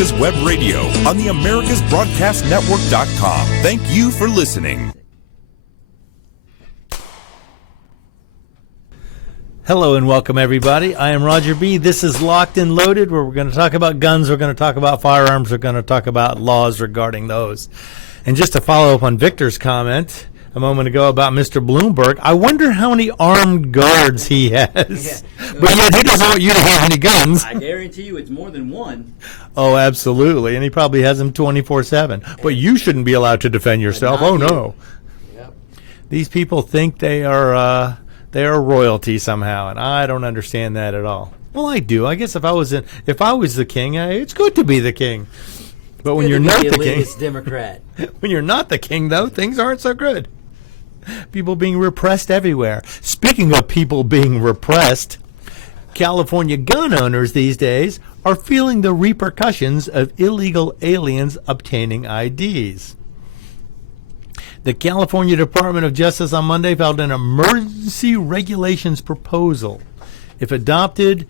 America's Web Radio on the AmericasBroadcastNetwork.com. Thank you for listening. Hello and welcome, everybody. I am Roger B. This is Locked and Loaded, where we're going to talk about guns, we're going to talk about firearms, we're going to talk about laws regarding those. And just to follow up on Victor's comment a moment ago about Mr. Bloomberg, I wonder how many armed guards he has. Yeah. But yet he doesn't want you to have any guns. I guarantee you it's more than one. Oh, absolutely. And he probably has them 24/7. But you shouldn't be allowed to defend yourself. Oh, no. Yep. These people think they are royalty somehow, and I don't understand that at all. Well, I do. I guess if I was the king, it's good to be the king. But when you're not the king, Democrat. When you're not the king, though, things aren't so good. People being repressed everywhere. Speaking of people being repressed, California gun owners these days are feeling the repercussions of illegal aliens obtaining IDs. The California Department of Justice on Monday filed an emergency regulations proposal. If adopted,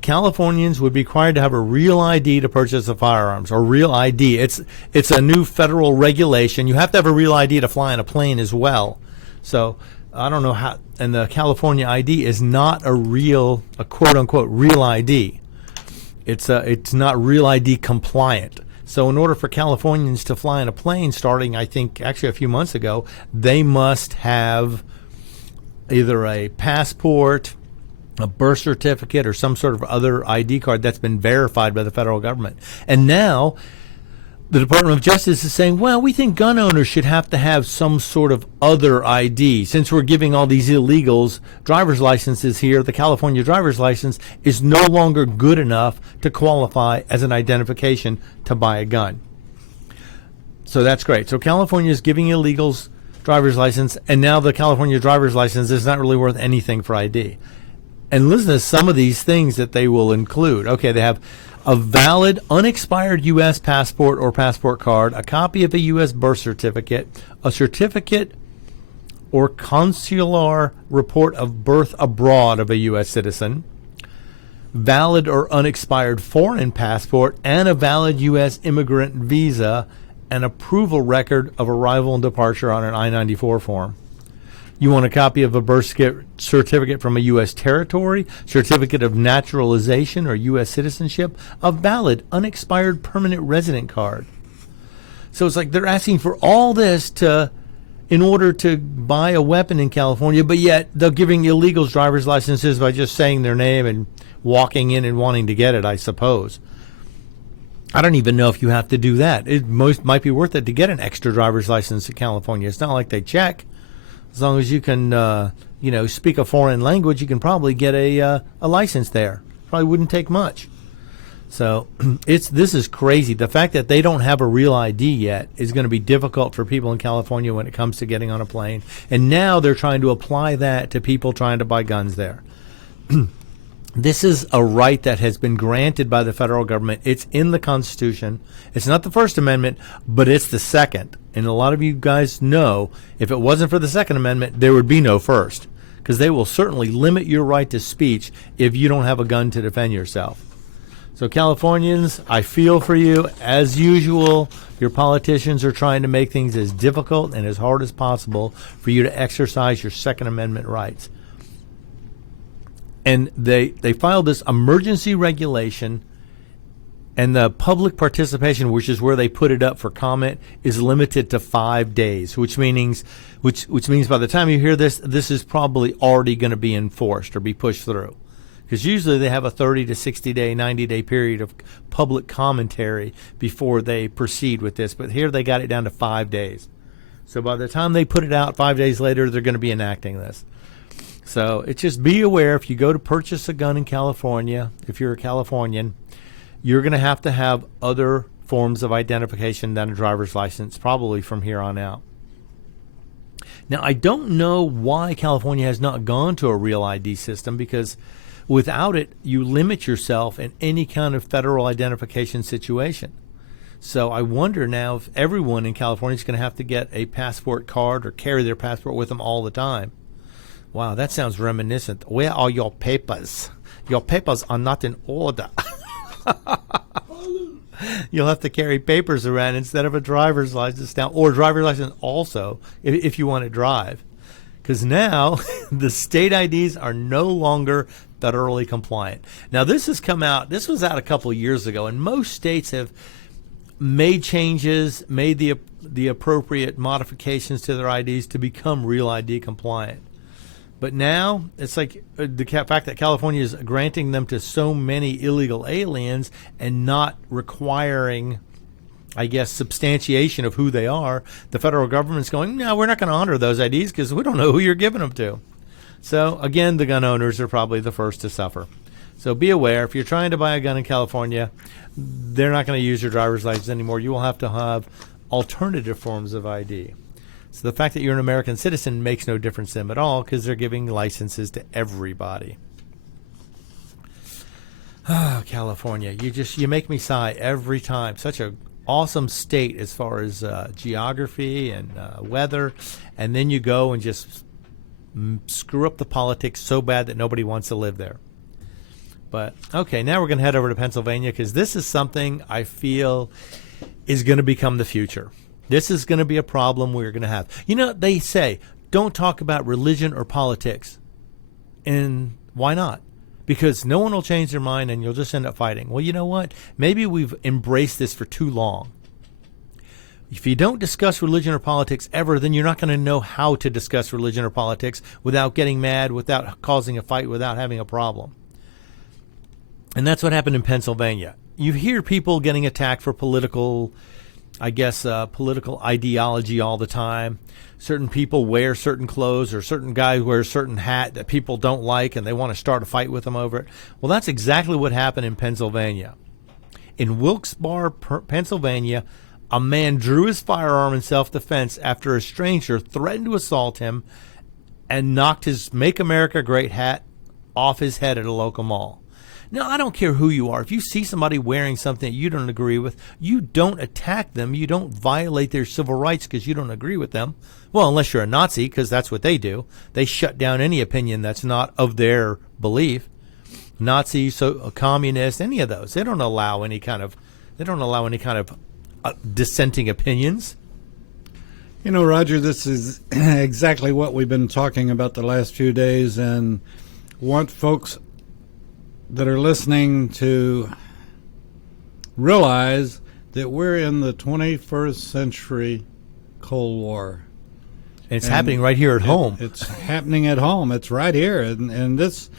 Californians would be required to have a real ID to purchase the firearms, or real ID. It's a new federal regulation. You have to have a real ID to fly on a plane as well. So I don't know how, and the California ID is not a quote-unquote real ID. It's not real ID compliant. So in order for Californians to fly on a plane starting, I think, actually a few months ago, they must have either a passport, a birth certificate, or some sort of other ID card that's been verified by the federal government. And now the Department of Justice is saying, well, we think gun owners should have to have some sort of other ID. Since we're giving all these illegals driver's licenses here, the California driver's license is no longer good enough to qualify as an identification to buy a gun. So that's great. So California is giving illegals driver's license, and now the California driver's license is not really worth anything for ID. And listen to some of these things that they will include. Okay, they have a valid, unexpired U.S. passport or passport card, a copy of a U.S. birth certificate, a certificate or consular report of birth abroad of a U.S. citizen, valid or unexpired foreign passport, and a valid U.S. immigrant visa, and approval record of arrival and departure on an I-94 form. You want a copy of a birth certificate from a U.S. territory, certificate of naturalization or U.S. citizenship, a valid, unexpired permanent resident card. So it's like they're asking for all this in order to buy a weapon in California, but yet they're giving illegals driver's licenses by just saying their name and walking in and wanting to get it, I suppose. I don't even know if you have to do that. It might be worth it to get an extra driver's license in California. It's not like they check. As long as you can, speak a foreign language, you can probably get a license there. Probably wouldn't take much. So this is crazy. The fact that they don't have a real ID yet is going to be difficult for people in California when it comes to getting on a plane. And now they're trying to apply that to people trying to buy guns there. This is a right that has been granted by the federal government. It's in the Constitution. It's not the First Amendment, but it's the Second. And a lot of you guys know if it wasn't for the Second Amendment, there would be no First, because they will certainly limit your right to speech if you don't have a gun to defend yourself. So Californians, I feel for you. As usual, your politicians are trying to make things as difficult and as hard as possible for you to exercise your Second Amendment rights. And they filed this emergency regulation, and the public participation, which is where they put it up for comment, is limited to 5 days, which means by the time you hear this, this is probably already going to be enforced or be pushed through. Because usually they have a 30 to 60 day, 90-day period of public commentary before they proceed with this. But here they got it down to 5 days. So by the time they put it out 5 days later, they're going to be enacting this. So it's just be aware, if you go to purchase a gun in California, if you're a Californian, you're going to have other forms of identification than a driver's license, probably from here on out. Now, I don't know why California has not gone to a real ID system, because without it, you limit yourself in any kind of federal identification situation. So I wonder now if everyone in California is going to have to get a passport card or carry their passport with them all the time. Wow, that sounds reminiscent. Where are your papers? Your papers are not in order. You'll have to carry papers around instead of a driver's license now, or a driver's license also if you want to drive. Because now the state IDs are no longer federally compliant. Now this has come out, this was out a couple of years ago, and most states have made changes, made the appropriate modifications to their IDs to become Real ID compliant. But now it's like the fact that California is granting them to so many illegal aliens and not requiring, I guess, substantiation of who they are. The federal government's going, no, we're not going to honor those IDs because we don't know who you're giving them to. So, again, the gun owners are probably the first to suffer. So be aware, if you're trying to buy a gun in California, they're not going to use your driver's license anymore. You will have to have alternative forms of ID. So the fact that you're an American citizen makes no difference to them at all because they're giving licenses to everybody. Oh, California, you make me sigh every time. Such a awesome state as far as geography and weather, and then you go and just screw up the politics so bad that nobody wants to live there. But okay, now we're going to head over to Pennsylvania because this is something I feel is going to become the future. This is going to be a problem we're going to have. You know, they say don't talk about religion or politics, and why not? Because no one will change their mind and you'll just end up fighting. Well, you know what? Maybe we've embraced this for too long. If you don't discuss religion or politics ever, then you're not going to know how to discuss religion or politics without getting mad, without causing a fight, without having a problem. And that's what happened in Pennsylvania. You hear people getting attacked for political ideology all the time. Certain people wear certain clothes, or certain guy wears a certain hat that people don't like and they want to start a fight with them over it. Well, that's exactly what happened in Pennsylvania. In Wilkes-Barre, Pennsylvania, a man drew his firearm in self-defense after a stranger threatened to assault him and knocked his Make America Great hat off his head at a local mall. Now, I don't care who you are. If you see somebody wearing something you don't agree with, you don't attack them. You don't violate their civil rights because you don't agree with them. Well, unless you're a Nazi, because that's what they do. They shut down any opinion that's not of their belief. Nazis, so a communist, any of those. They don't allow any kind of dissenting opinions. You know, Roger, this is exactly what we've been talking about the last few days, and want folks that are listening to realize that we're in the 21st century Cold War. It's happening right here at home. It's happening at home. It's right here. And this,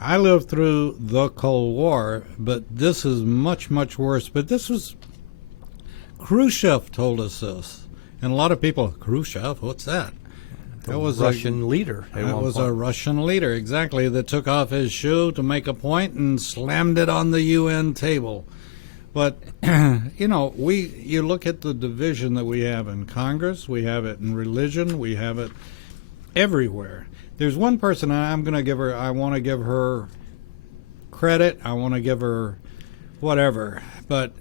I lived through the Cold War, but this is much, much worse. But this was, Khrushchev told us this. And a lot of people, Khrushchev, what's that? That was a Russian leader. That was a Russian leader, exactly, that took off his shoe to make a point and slammed it on the UN table. But, you know, you look at the division that we have in Congress, we have it in religion, we have it everywhere. There's one person I want to give her credit, I want to give her whatever, but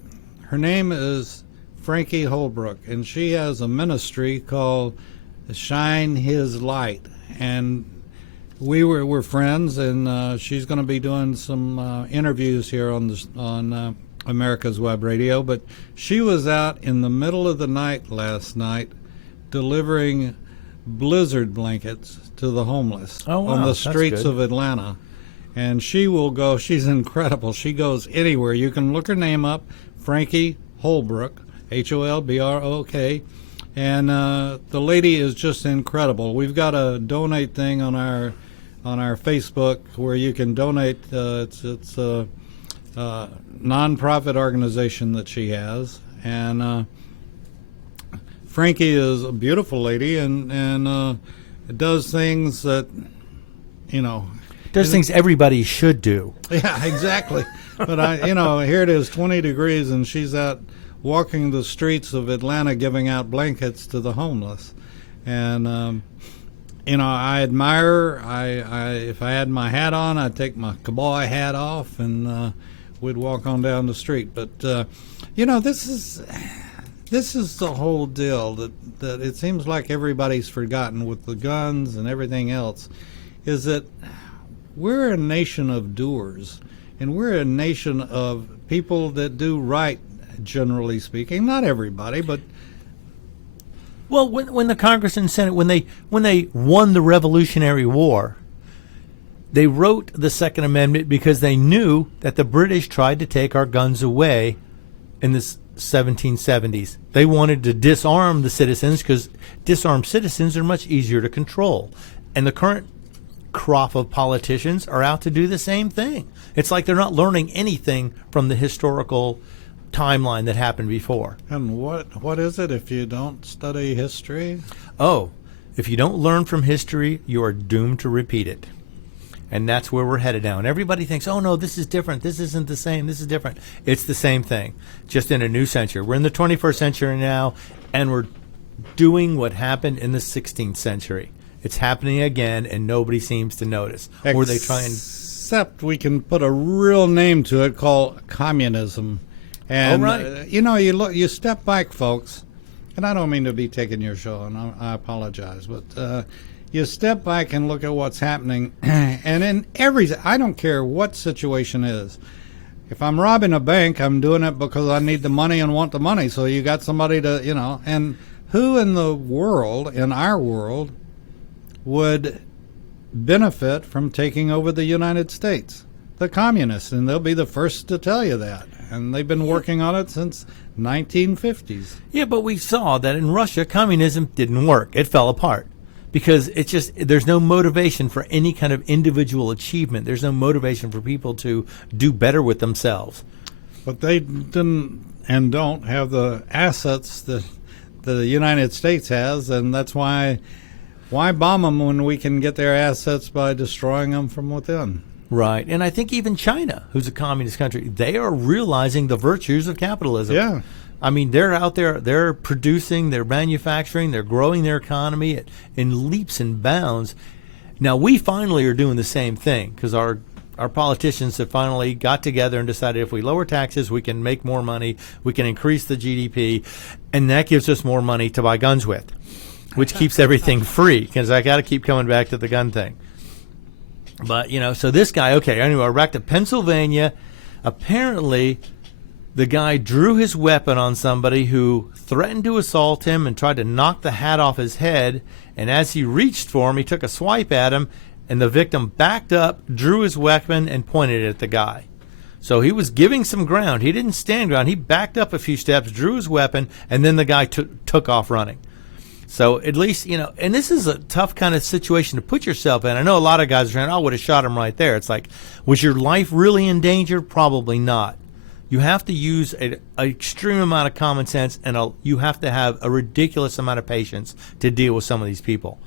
her name is Frankie Holbrook, and she has a ministry called Shine His Light, and we're friends, and she's going to be doing some interviews here on America's Web Radio. But she was out in the middle of the night last night delivering blizzard blankets to the homeless on the streets of Atlanta. And she will go, she's incredible. She goes anywhere. You can look her name up, Frankie Holbrook, Holbrok. And the lady is just incredible. We've got a donate thing on our Facebook where you can donate. It's a nonprofit organization that she has, and Frankie is a beautiful lady and does things that, you know, does things everybody should do. Yeah, exactly. But here it is, 20 degrees, and she's out walking the streets of Atlanta giving out blankets to the homeless. And I admire her. If I had my hat on, I'd take my cowboy hat off and we'd walk on down the street. But this is the whole deal that it seems like everybody's forgotten with the guns and everything else, is that we're a nation of doers, and we're a nation of people that do right generally speaking. Not everybody, but Well, when the Congress and Senate, when they won the Revolutionary War, they wrote the Second Amendment because they knew that the British tried to take our guns away in the 1770s. They wanted to disarm the citizens because disarmed citizens are much easier to control. And the current crop of politicians are out to do the same thing. It's like they're not learning anything from the historical timeline that happened before. and what is it if you don't study history? Oh, if you don't learn from history, you are doomed to repeat it. And that's where we're headed now. And everybody thinks, oh, no, this is different. This isn't the same. This is different. It's the same thing, just in a new century. We're in the 21st century now, and we're doing what happened in the 16th century. It's happening again, and nobody seems to notice. Or they try and... Except we can put a real name to it called communism. And, right. You step back, folks, and I don't mean to be taking your show, and I apologize, but you step back and look at what's happening, and in I don't care what situation is. If I'm robbing a bank, I'm doing it because I need the money and want the money. So you got somebody to, and who in the world, in our world, would benefit from taking over the United States? The communists, and they'll be the first to tell you that. And they've been working on it since 1950s. Yeah, but we saw that in Russia, communism didn't work. It fell apart. Because it's just, there's no motivation for any kind of individual achievement. There's no motivation for people to do better with themselves. But they didn't and don't have the assets that the United States has, and that's why bomb them when we can get their assets by destroying them from within? Right. And I think even China, who's a communist country, they are realizing the virtues of capitalism. Yeah. I mean, they're out there, they're producing, they're manufacturing, they're growing their economy in leaps and bounds. Now, we finally are doing the same thing because our politicians have finally got together and decided if we lower taxes, we can make more money, we can increase the GDP, and that gives us more money to buy guns with, which keeps everything free because I got to keep coming back to the gun thing. But, so this guy, okay, anyway, we're back to Pennsylvania. Apparently, the guy drew his weapon on somebody who threatened to assault him and tried to knock the hat off his head. And as he reached for him, he took a swipe at him, and the victim backed up, drew his weapon, and pointed it at the guy. So he was giving some ground. He didn't stand ground. He backed up a few steps, drew his weapon, and then the guy took off running. So at least, and this is a tough kind of situation to put yourself in. I know a lot of guys are saying, I would have shot him right there. It's like, was your life really in danger? Probably not. You have to use an extreme amount of common sense, and you have to have a ridiculous amount of patience to deal with some of these people.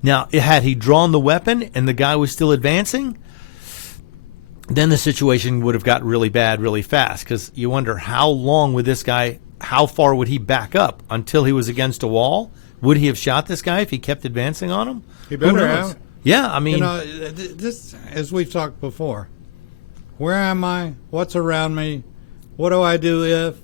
Now, had he drawn the weapon and the guy was still advancing, then the situation would have got really bad really fast, because you wonder how long would this guy, how far would he back up until he was against a wall? Would he have shot this guy if he kept advancing on him? He better have. Yeah, I mean... this, as we've talked before, where am I? What's around me? What do I do if?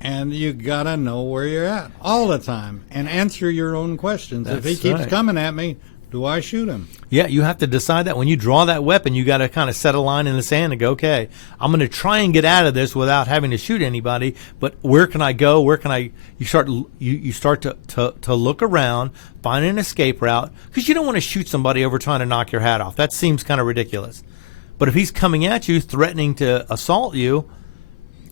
And you got to know where you're at all the time and answer your own questions. If he keeps coming at me, do I shoot him? Yeah, you have to decide that. When you draw that weapon, you got to kind of set a line in the sand and go, okay, I'm going to try and get out of this without having to shoot anybody, but where can I go? Where can I... You start to look around, find an escape route, because you don't want to shoot somebody over trying to knock your hat off. That seems kind of ridiculous. But if he's coming at you, threatening to assault you,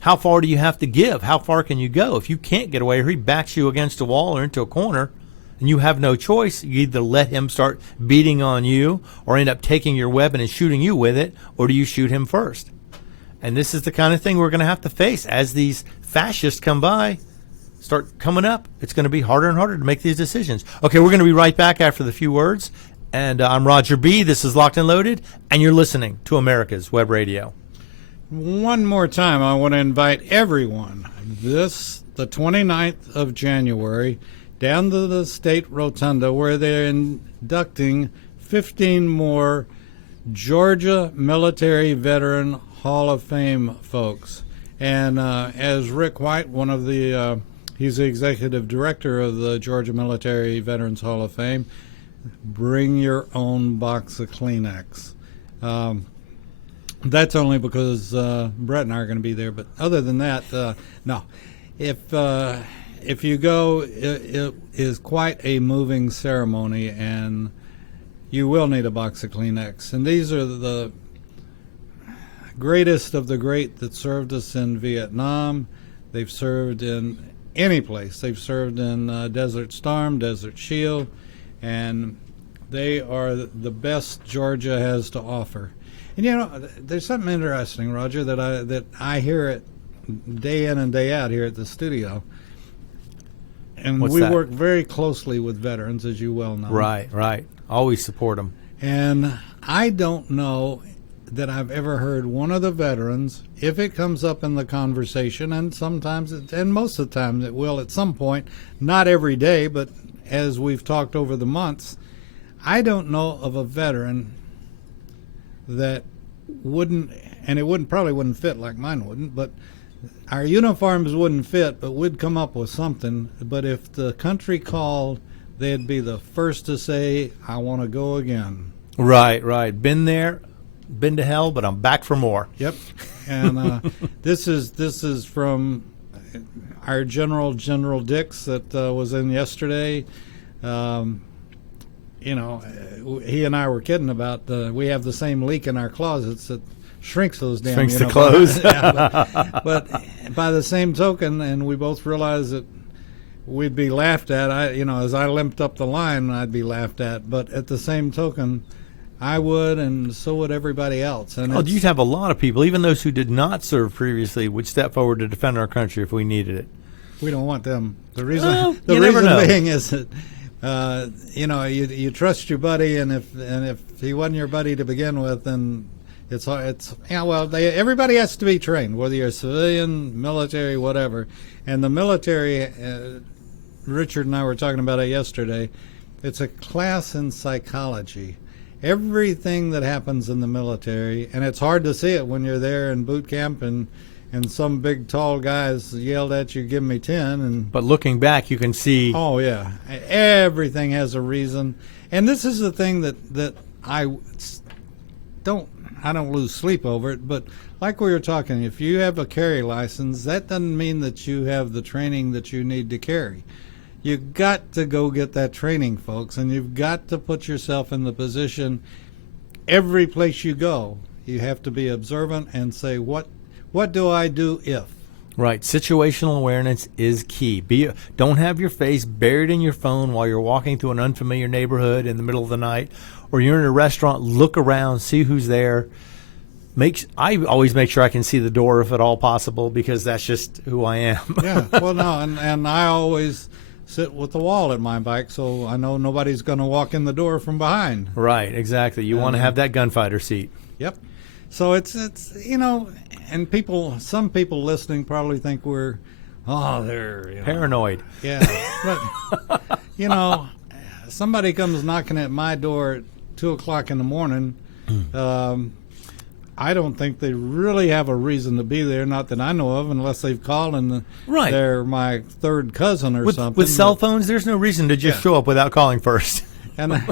how far do you have to give? How far can you go? If you can't get away, or he backs you against a wall or into a corner, and you have no choice, you either let him start beating on you or end up taking your weapon and shooting you with it, or do you shoot him first? And this is the kind of thing we're going to have to face as these fascists come by, start coming up. It's going to be harder and harder to make these decisions. Okay, we're going to be right back after the few words. And I'm Roger B. This is Locked and Loaded, and you're listening to America's Web Radio. One more time, I want to invite everyone the 29th of January down to the State Rotunda, where they're inducting 15 more Georgia Military Veteran Hall of Fame folks. And as Rick White, he's the executive director of the Georgia Military Veterans Hall of Fame, bring your own box of Kleenex. That's only because Brett and I are going to be there. But other than that, no. If you go, it is quite a moving ceremony, and you will need a box of Kleenex. And these are the greatest of the great that served us in Vietnam. They've served in any place. They've served in Desert Storm, Desert Shield, and they are the best Georgia has to offer. And you know, there's something interesting, Roger, that I hear it day in and day out here at the studio. And What's we that? work very closely with veterans, as you well know. Right. Always support them. And I don't know that I've ever heard one of the veterans, if it comes up in the conversation, and sometimes, and most of the time it will at some point, not every day, but as we've talked over the months, I don't know of a veteran that wouldn't, and it probably wouldn't fit like mine wouldn't, but our uniforms wouldn't fit, but we'd come up with something. But if the country called, they'd be the first to say, I want to go again. Right. Been there, been to hell, but I'm back for more. Yep. And this is from our General Dix that was in yesterday. You know, he and I were kidding about we have the same leak in our closets that shrinks those damn Shrinks the uniforms. clothes. Yeah, but by the same token, and we both realized that we'd be laughed at. As I limped up the line, I'd be laughed at. But at the same token, I would, and so would everybody else. And You'd have a lot of people, even those who did not serve previously, would step forward to defend our country if we needed it. we don't want them. The reason, Well, the you never reason know. being is that you trust your buddy, and if he wasn't your buddy to begin with, then it's everybody has to be trained, whether you're a civilian, military, whatever. And the military, Richard and I were talking about it yesterday. It's a class in psychology. Everything that happens in the military, and it's hard to see it when you're there in boot camp and some big tall guys yelled at you, "Give me 10," and But looking back, you can see. oh yeah, everything has a reason. And this is the thing that I don't lose sleep over it. But like we were talking, if you have a carry license, that doesn't mean that you have the training that you need to carry. You got to go get that training, folks, and you've got to put yourself in the position. Every place you go, you have to be observant and say, what do I do if? Right. Situational awareness is key. Don't have your face buried in your phone while you're walking through an unfamiliar neighborhood in the middle of the night, or you're in a restaurant. Look around, see who's there. I always make sure I can see the door if at all possible, because that's just who I am. Yeah, well, no, and I always sit with the wall at my bike, so I know nobody's going to walk in the door from behind. Right, exactly. You want to have that gunfighter seat. Yep. So it's and some people listening probably think we're, they're Paranoid. Yeah, but somebody comes knocking at my door at 2:00 in the morning. I don't think they really have a reason to be there, not that I know of, unless they've called and Right. they're my third cousin or something. With cell phones, there's no reason to just show up without calling first. And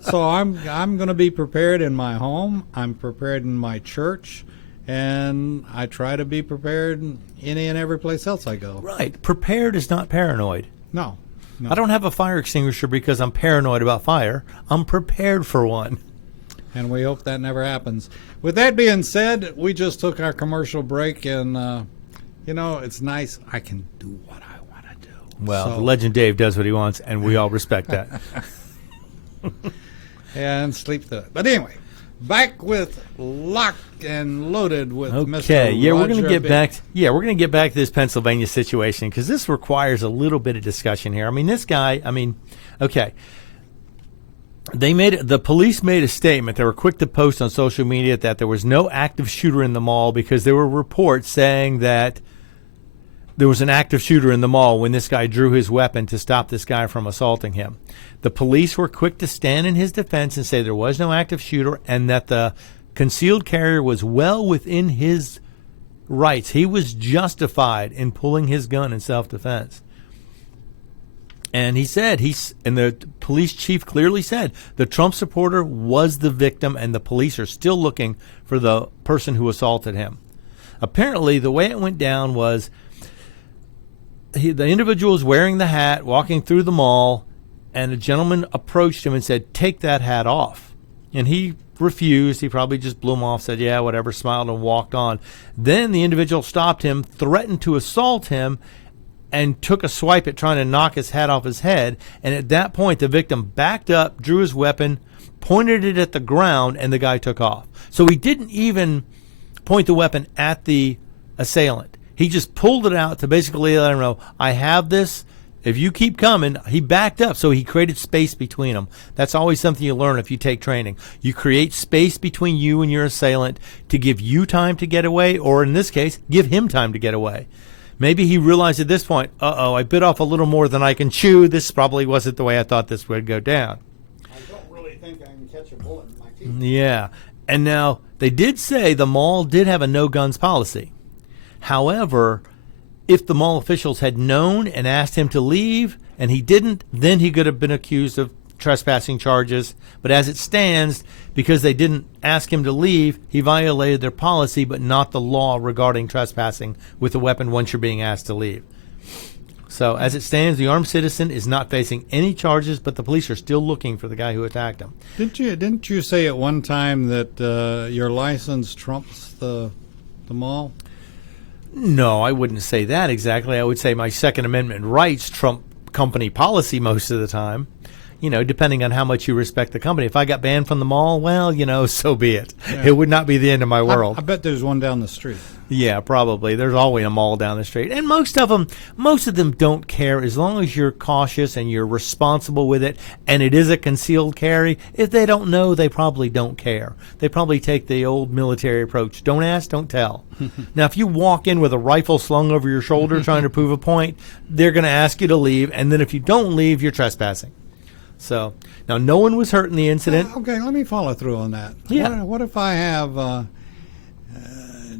so I'm going to be prepared in my home. I'm prepared in my church, and I try to be prepared in any and every place else I go. Right. Prepared is not paranoid. No. I don't have a fire extinguisher because I'm paranoid about fire. I'm prepared for one. And we hope that never happens. With that being said, we just took our commercial break, and it's nice. I can do what I want to do. Well, So- Legend Dave does what he wants, and we all respect that. and sleep through it. But anyway, back with Lock and Loaded with Mr. Okay, yeah, we're going to Roger get B. back. Yeah, we're going to get back to this Pennsylvania situation because this requires a little bit of discussion here. I mean, this guy. Okay. The police made a statement. They were quick to post on social media that there was no active shooter in the mall because there were reports saying that there was an active shooter in the mall when this guy drew his weapon to stop this guy from assaulting him. The police were quick to stand in his defense and say there was no active shooter and that the concealed carrier was well within his rights. He was justified in pulling his gun in self-defense. And he said, and the police chief clearly said, the Trump supporter was the victim and the police are still looking for the person who assaulted him. Apparently, the way it went down was the individual was wearing the hat, walking through the mall, and a gentleman approached him and said, "Take that hat off." And he refused. He probably just blew him off, said, "Yeah, whatever," smiled and walked on. Then the individual stopped him, threatened to assault him, and took a swipe at trying to knock his hat off his head. And at that point, the victim backed up, drew his weapon, pointed it at the ground, and the guy took off. So he didn't even point the weapon at the assailant. He just pulled it out to basically let him know, "I have this. If you keep coming." He backed up, so he created space between them. That's always something you learn if you take training. You create space between you and your assailant to give you time to get away, or in this case, give him time to get away. Maybe he realized at this point, I bit off a little more than I can chew. This probably wasn't the way I thought this would go down. I don't really think I can catch a bullet in my teeth. Yeah. And now, they did say the mall did have a no-guns policy. However, if the mall officials had known and asked him to leave, and he didn't, then he could have been accused of trespassing charges. But as it stands, because they didn't ask him to leave, he violated their policy, but not the law regarding trespassing with a weapon once you're being asked to leave. So as it stands, the armed citizen is not facing any charges, but the police are still looking for the guy who attacked him. Didn't you say at one time that your license trumps the mall? No, I wouldn't say that exactly. I would say my Second Amendment rights trump company policy most of the time. Depending on how much you respect the company. If I got banned from the mall, well, so be it. Yeah. It would not be the end of my world. I bet there's one down the street. Yeah, probably. There's always a mall down the street. And most of them don't care as long as you're cautious and you're responsible with it and it is a concealed carry. If they don't know, they probably don't care. They probably take the old military approach. Don't ask, don't tell. Now, if you walk in with a rifle slung over your shoulder trying to prove a point, they're going to ask you to leave. And then if you don't leave, you're trespassing. So, now no one was hurt in the incident. Okay, let me follow through on that. Yeah. What if I have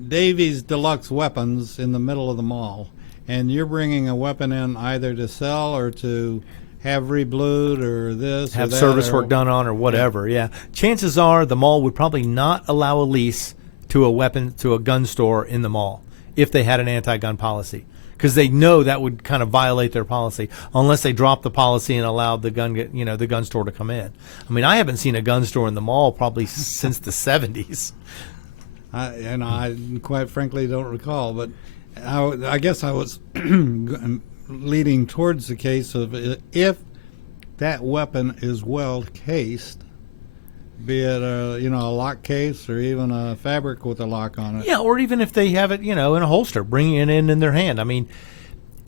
Davies Deluxe Weapons in the middle of the mall, and you're bringing a weapon in either to sell or to have reblued or this have or that, service work done on or whatever, yeah. Chances are the mall would probably not allow a lease to a gun store in the mall if they had an anti-gun policy. Because they know that would kind of violate their policy unless they drop the policy and allow the gun store to come in. I mean, I haven't seen a gun store in the mall probably since the 70s. I quite frankly don't recall, but I guess I was leading towards the case of if that weapon is well cased, be it a lock case or even a fabric with a lock on it. Yeah, or even if they have it, in a holster, bringing it in their hand. I mean,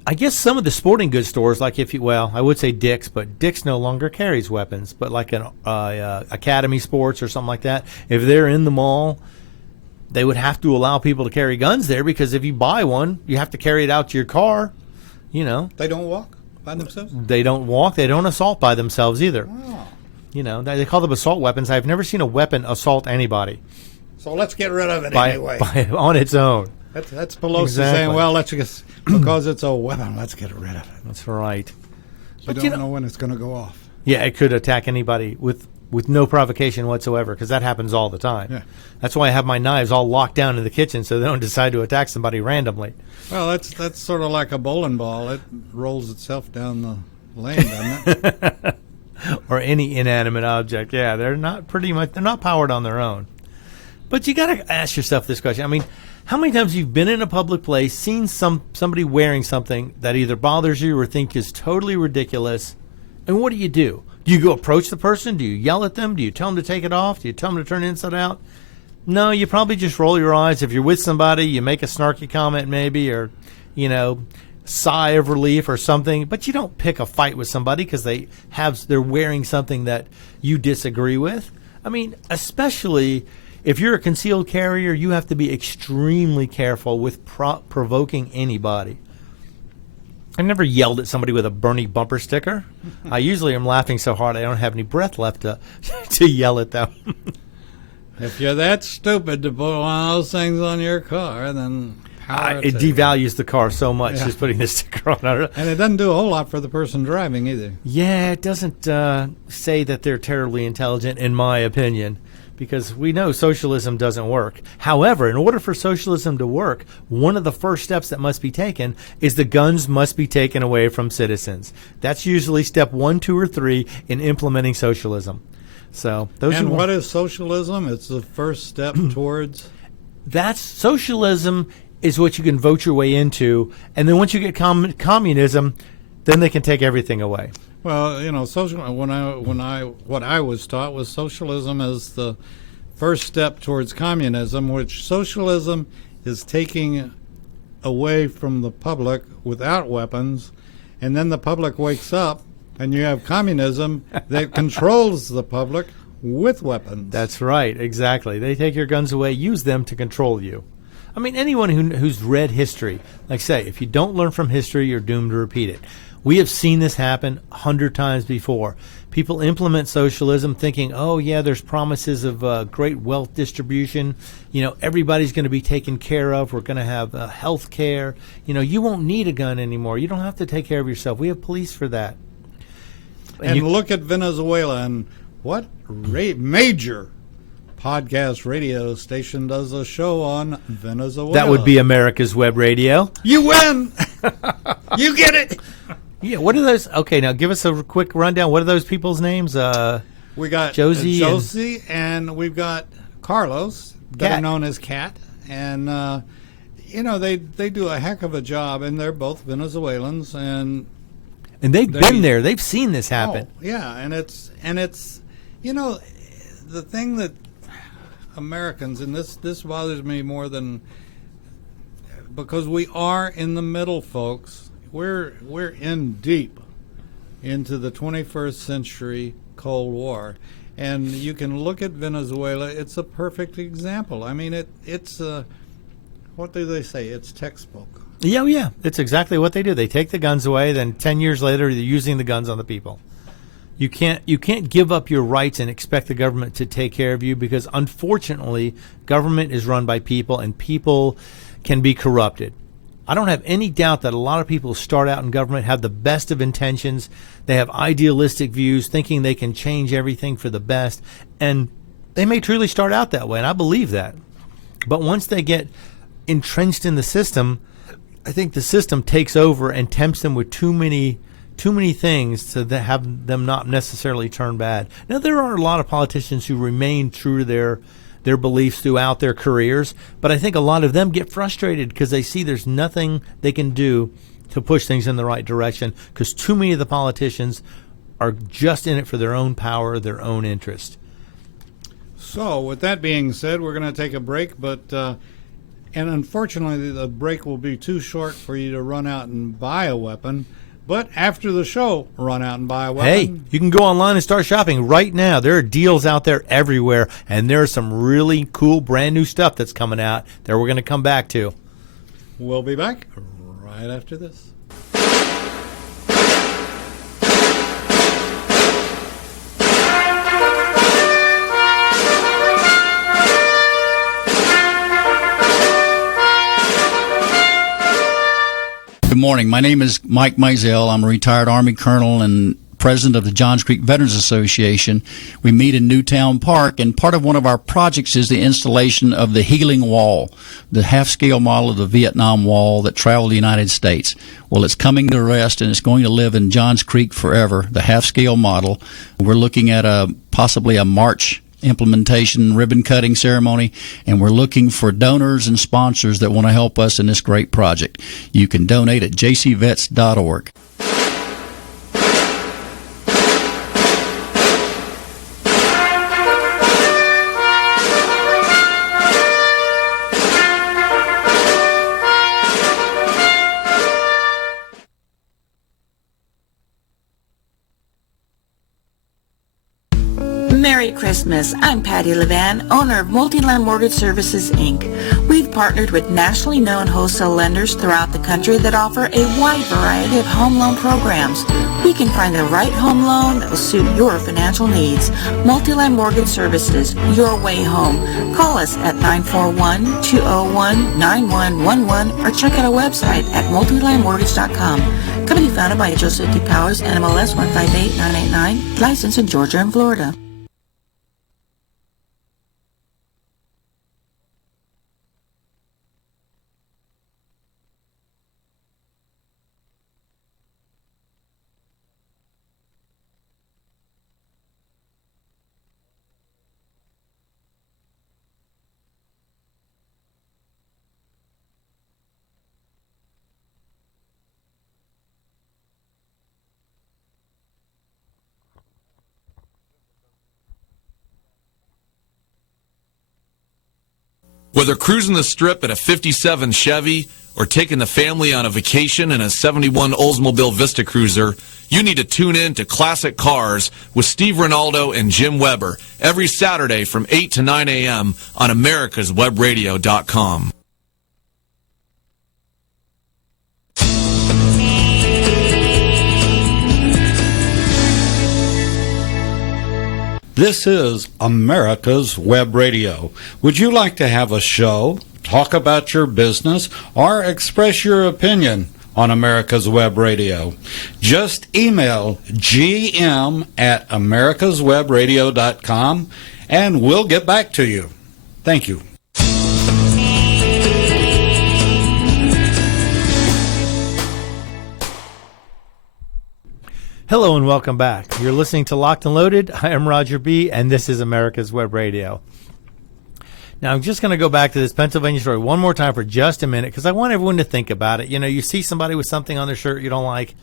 I guess some of the sporting goods stores, like I would say Dick's, but Dick's no longer carries weapons. But like an Academy Sports or something like that, if they're in the mall, they would have to allow people to carry guns there because if you buy one, you have to carry it out to your car. They don't walk by themselves? They don't walk. They don't assault by themselves either. Oh. They call them assault weapons. I've never seen a weapon assault anybody. So let's get rid of it anyway. On its own. That's Pelosi Exactly. saying, well, let's just, because it's a weapon, let's get rid of it. That's right. You don't know when it's going to go off. Yeah, it could attack anybody with no provocation whatsoever because that happens all the time. Yeah. That's why I have my knives all locked down in the kitchen so they don't decide to attack somebody randomly. Well, that's sort of like a bowling ball. It rolls itself down the lane, doesn't it? Or any inanimate object. Yeah, they're not powered on their own. But you got to ask yourself this question. I mean, how many times you've been in a public place, seen somebody wearing something that either bothers you or think is totally ridiculous, and what do? Do you go approach the person? Do you yell at them? Do you tell them to take it off? Do you tell them to turn it inside out? No, you probably just roll your eyes. If you're with somebody, you make a snarky comment maybe, or, sigh of relief or something, but you don't pick a fight with somebody because they're wearing something that you disagree with. I mean, especially if you're a concealed carrier, you have to be extremely careful with provoking anybody. I never yelled at somebody with a Bernie bumper sticker. I usually am laughing so hard I don't have any breath left to yell at them. If you're that stupid to put one of those things on your car, then it devalues the car so much just putting this sticker on it. And it doesn't do a whole lot for the person driving either. Yeah, it doesn't say that they're terribly intelligent, in my opinion. because we know socialism doesn't work. However, in order for socialism to work, one of the first steps that must be taken is the guns must be taken away from citizens. That's usually step 1, 2, or 3 in implementing socialism. So those And are what is socialism? It's the first step towards... That's socialism is what you can vote your way into, and then once you get communism, then they can take everything away. Well, you know, what I was taught was socialism as the first step towards communism, which socialism is taking away from the public without weapons, and then the public wakes up, and you have communism that controls the public with weapons. That's right, exactly. They take your guns away, use them to control you. I mean, anyone who's read history, like say, if you don't learn from history, you're doomed to repeat it. We have seen this happen 100 times before. People implement socialism thinking, oh, yeah, there's promises of great wealth distribution. You know, everybody's going to be taken care of. We're going to have health care. You know, you won't need a gun anymore. You don't have to take care of yourself. We have police for that. And look at Venezuela, and what major podcast radio station does a show on Venezuela? That would be America's Web Radio. You win! You get it! Yeah, what are those? Okay, now give us a quick rundown. What are those people's names? We got Josie and we've got Carlos, better Cat. known as Cat. And, you know, they do a heck of a job, and they're both Venezuelans. And they've been there. They've seen this happen. Oh, yeah, and it's, you know, the thing that Americans, and this bothers me more than, because we are in the middle, folks. We're in deep into the 21st century Cold War, and you can look at Venezuela. It's a perfect example. I mean, it's what do they say? It's textbook. Yeah, it's exactly what they do. They take the guns away, then 10 years later, they're using the guns on the people. You can't give up your rights and expect the government to take care of you, because unfortunately, government is run by people, and people can be corrupted. I don't have any doubt that a lot of people who start out in government have the best of intentions. They have idealistic views, thinking they can change everything for the best, and they may truly start out that way, and I believe that. But once they get entrenched in the system, I think the system takes over and tempts them with too many things to have them not necessarily turn bad. Now, there are a lot of politicians who remain true to their beliefs throughout their careers, but I think a lot of them get frustrated because they see there's nothing they can do to push things in the right direction, because too many of the politicians are just in it for their own power, their own interest. So, with that being said, we're going to take a break, but and unfortunately, the break will be too short for you to run out and buy a weapon. But after the show, run out and buy a weapon. Hey, you can go online and start shopping right now. There are deals out there everywhere, and there's some really cool brand new stuff that's coming out that we're going to come back to. We'll be back right after this. Good morning. My name is Mike Mizell. I'm a retired Army colonel and president of the Johns Creek Veterans Association. We meet in Newtown Park, and part of one of our projects is the installation of the Healing Wall, the half-scale model of the Vietnam Wall that traveled the United States. Well, it's coming to rest, and it's going to live in Johns Creek forever, the half-scale model. We're looking at possibly a March implementation ribbon cutting ceremony, and we're looking for donors and sponsors that want to help us in this great project. You can donate at jcvets.org. Merry Christmas. I'm Patty Levan, owner of Multiland Mortgage Services, Inc. We've partnered with nationally known wholesale lenders throughout the country that offer a wide variety of home loan programs. We can find the right home loan that will suit your financial needs. Multiland Mortgage Services, your way home. Call us at 941-201-9111 or check out our website at multilandmortgage.com. Company founded by Joseph D. Powers, NMLS 158989, licensed in Georgia and Florida. Whether cruising the strip in a 57 Chevy or taking the family on a vacation in a 71 Oldsmobile Vista Cruiser, you need to tune in to Classic Cars with Steve Ronaldo and Jim Weber every Saturday from 8 to 9 a.m. on americaswebradio.com. This is America's Web Radio. Would you like to have a show, talk about your business, or express your opinion on America's Web Radio? Just email gm@americaswebradio.com and we'll get back to you. Thank you. Hello and welcome back. You're listening to Locked and Loaded. I am Roger B., and this is America's Web Radio. Now, I'm just going to go back to this Pennsylvania story one more time for just a minute because I want everyone to think about it. You know, you see somebody with something on their shirt you don't like.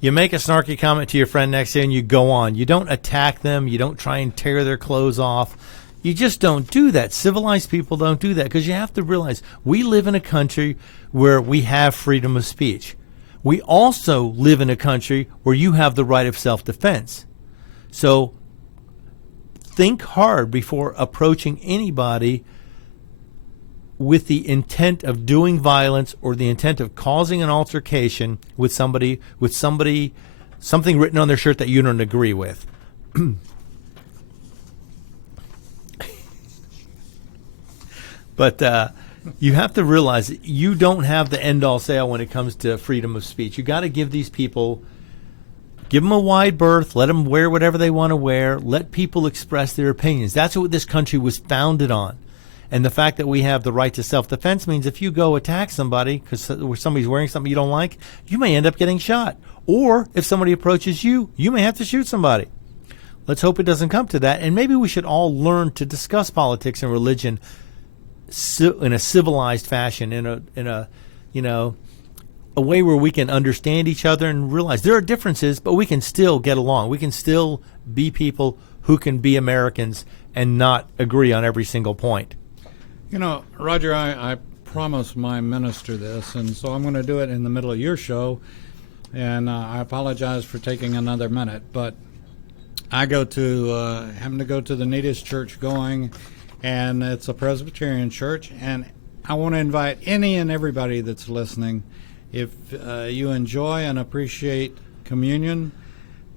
You make a snarky comment to your friend next to you and you go on. You don't attack them. You don't try and tear their clothes off. You just don't do that. Civilized people don't do that because you have to realize we live in a country where we have freedom of speech. We also live in a country where you have the right of self-defense. So think hard before approaching anybody with the intent of doing violence or the intent of causing an altercation with somebody, something written on their shirt that you don't agree with. But you have to realize that you don't have the end-all say-all when it comes to freedom of speech. You got to give these people, give them a wide berth, let them wear whatever they want to wear, let people express their opinions. That's what this country was founded on. And the fact that we have the right to self-defense means if you go attack somebody because somebody's wearing something you don't like, you may end up getting shot. Or if somebody approaches you, you may have to shoot somebody. Let's hope it doesn't come to that. And maybe we should all learn to discuss politics and religion in a civilized fashion, in a way where we can understand each other and realize there are differences, but we can still get along. We can still be people who can be Americans and not agree on every single point. You know, Roger, I promised my minister this, and so I'm going to do it in the middle of your show, and I apologize for taking another minute, but I happen to go to the neatest church going, and it's a Presbyterian church, and I want to invite any and everybody that's listening, if you enjoy and appreciate communion,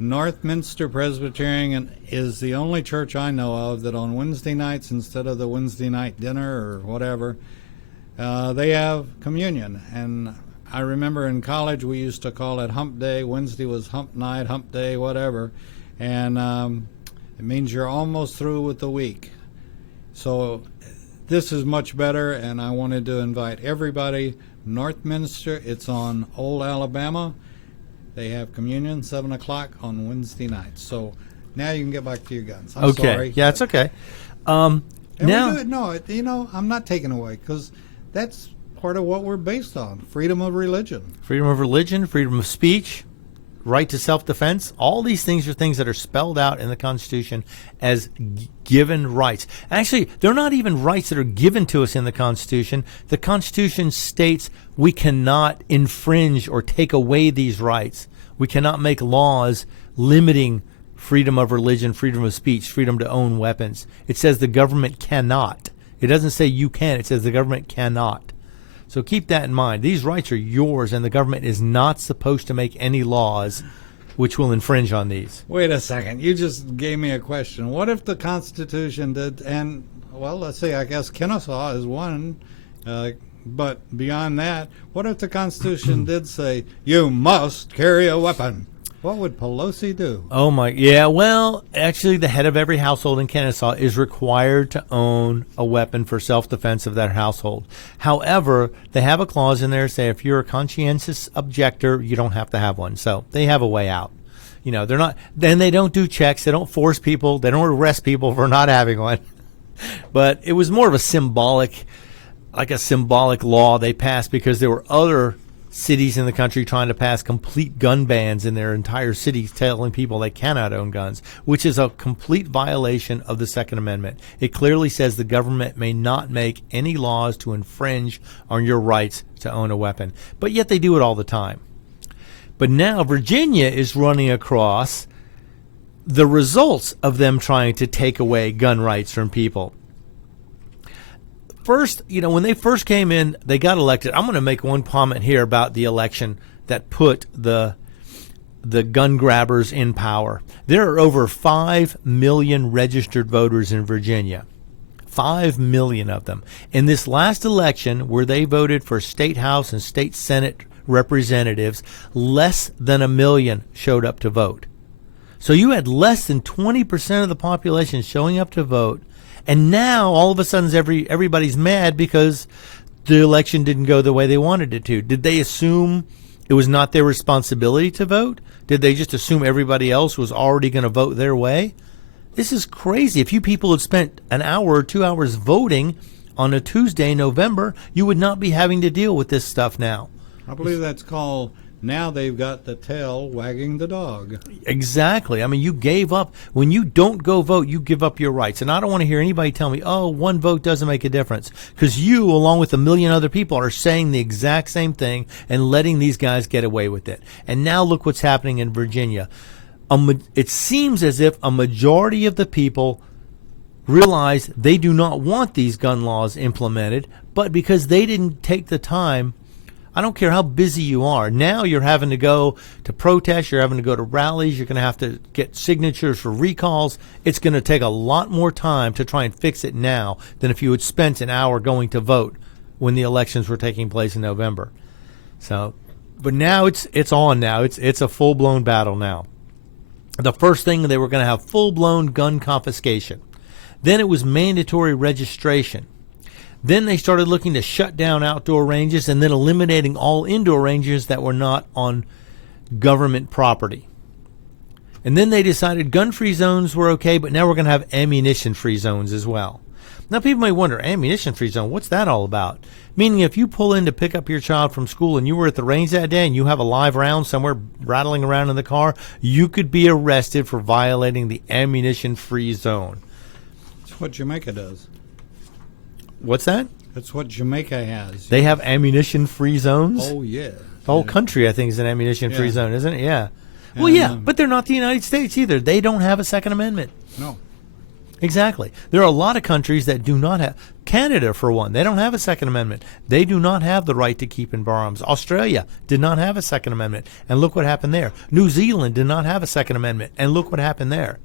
Northminster Presbyterian is the only church I know of that on Wednesday nights, instead of the Wednesday night dinner or whatever, they have communion. And I remember in college we used to call it hump day. Wednesday was hump night, hump day, whatever. And it means you're almost through with the week. So this is much better, and I wanted to invite everybody. Northminster, it's on Old Alabama. They have communion 7 o'clock on Wednesday nights. So now you can get back to your guns. I'm sorry. Yeah, it's okay. And now, we do it. I'm not taking away because that's part of what we're based on: freedom of religion, freedom of speech, right to self-defense. All these things are things that are spelled out in the Constitution as given rights. Actually, they're not even rights that are given to us in the Constitution. The Constitution states we cannot infringe or take away these rights. We cannot make laws limiting freedom of religion, freedom of speech, freedom to own weapons. It says the government cannot. It doesn't say you can. It says the government cannot. So keep that in mind. These rights are yours, and the government is not supposed to make any laws which will infringe on these. Wait a second. You just gave me a question. What if the Constitution did, and, well, let's say, I guess Kennesaw is one, but beyond that, what if the Constitution did say, you must carry a weapon? What would Pelosi do? Oh, my. Yeah, well, actually, the head of every household in Kennesaw is required to own a weapon for self-defense of their household. However, they have a clause in there say if you're a conscientious objector, you don't have to have one. So they have a way out. You know, they're not. Then they don't do checks. They don't force people. They don't arrest people for not having one. But it was more of a symbolic law they passed because there were other cities in the country trying to pass complete gun bans in their entire cities, telling people they cannot own guns, which is a complete violation of the Second Amendment. It clearly says the government may not make any laws to infringe on your rights to own a weapon. But yet they do it all the time. But now Virginia is running across the results of them trying to take away gun rights from people. First, when they first came in, they got elected. I'm going to make one comment here about the election that put the gun grabbers in power. There are over 5 million registered voters in Virginia. 5 million of them. In this last election, where they voted for state house and state senate representatives, less than 1 million showed up to vote. So you had less than 20% of the population showing up to vote. And now, all of a sudden, everybody's mad because the election didn't go the way they wanted it to. Did they assume it was not their responsibility to vote? Did they just assume everybody else was already going to vote their way? This is crazy. If you people had spent an hour or 2 hours voting on a Tuesday in November, you would not be having to deal with this stuff now. I believe that's called, now they've got the tail wagging the dog. Exactly. I mean, you gave up. When you don't go vote, you give up your rights. And I don't want to hear anybody tell me, oh, one vote doesn't make a difference. Because you, along with 1 million other people, are saying the exact same thing and letting these guys get away with it. And now look what's happening in Virginia. It seems as if a majority of the people realize they do not want these gun laws implemented, but because they didn't take the time, I don't care how busy you are. Now you're having to go to protests. You're having to go to rallies. You're going to have to get signatures for recalls. It's going to take a lot more time to try and fix it now than if you had spent an hour going to vote when the elections were taking place in November. So, but now it's on now. It's a full-blown battle now. The first thing, they were going to have full-blown gun confiscation. Then it was mandatory registration. Then they started looking to shut down outdoor ranges and then eliminating all indoor ranges that were not on government property. And then they decided gun-free zones were okay, but now we're going to have ammunition-free zones as well. Now people may wonder, ammunition-free zone, what's that all about? Meaning if you pull in to pick up your child from school and you were at the range that day and you have a live round somewhere rattling around in the car, you could be arrested for violating the ammunition-free zone. That's what Jamaica does. What's that? That's what Jamaica has. They have ammunition-free zones? Oh, yeah. The whole country, I think, is an ammunition-free zone, isn't it? Yeah. Well, And, yeah, but they're not the United States either. They don't have a Second Amendment. No. Exactly. There are a lot of countries that do not have. Canada, for one, they don't have a Second Amendment. They do not have the right to keep and bear arms. Australia did not have a Second Amendment, and look what happened there. New Zealand did not have a Second Amendment, and look what happened there.